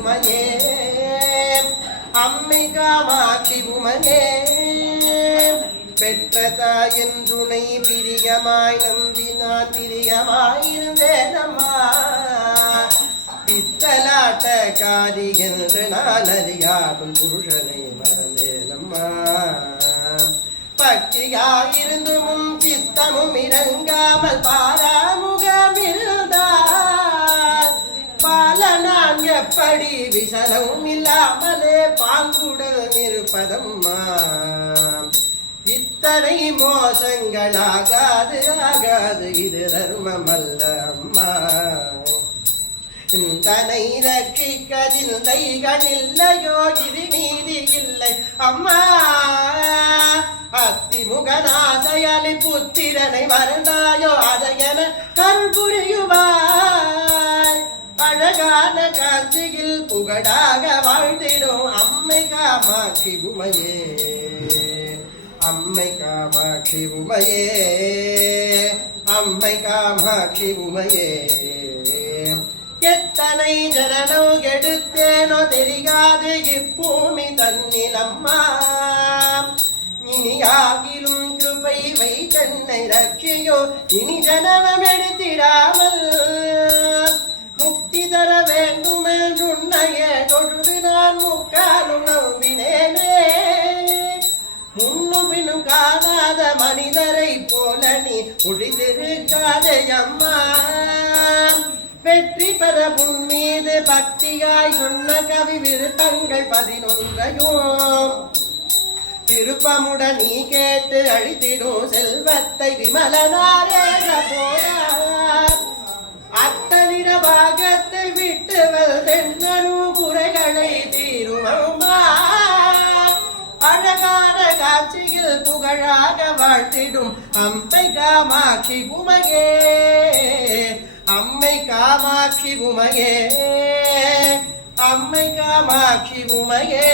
உமையே அம்மை காமாட்சி உமையே பெற்ற தாயின் துணை பிரியமாய் நம்பி நான் பிரியமாயிருந்தேனம்மா பித்தலாட்ட காரி என்று நான் அறியாகும் புருஷனை மறந்தேனம்மா பக்தியாயிருந்து முன் சித்தமும் இறங்காமல் பாராமுகம் இருந்தால் பால நான் எப்படி விசலவும் இல்லாமலே பாங்குடன் இருப்பதம்மா இத்தனை மோசங்கள் ஆகாது இது தர்மமல்ல அம்மா தனை ரட்சிக்க சிந்தைகள் இல்லையோ இது நீதி இல்லை அம்மா அத்திமுகநாசையலி புத்திரனை மறந்தாயோ அதையென கருள் புரியுவாய் அழகான காட்சியில் புகழாக வாழ்ந்திடும் அம்மை காமாட்சி உமையே அம்மை காமாட்சி உமையே அம்மை காமாட்சி உமையே எத்தனை ஜனனம் எடுத்தேனோ தெரியாது இப்பூமி தன்னிலம்மா இனியாகிலும் கிருபை வை தன்னை ரட்சியோ இனி ஜனனம் எடுத்திடாமல் முக்தி தர வேண்டும் என்றுன்னையே தொழுது நான் முக்காலும் நம்பினேனே முன்னும் பின்னும் காணாத மனிதரை போல நீ முடிந்திருக்காதே அம்மா வெற்றி பெற உன் மீது பக்தியாய் சொன்ன கவி விருப்பங்கள் 11 விருப்பமுடன் நீ கேட்டு அழித்திடும் செல்வத்தை விமலனாரே அத்தலிட பாகத்தை விட்டு வெல்தென்னரு குறைகளை தீருமம்மா அழகான காட்சியில் புகழாக வாழ்த்திடும் அம்மை காமாட்சி உமையே அம்மை காமாட்சி உமையே அம்மை காமாட்சி உமையே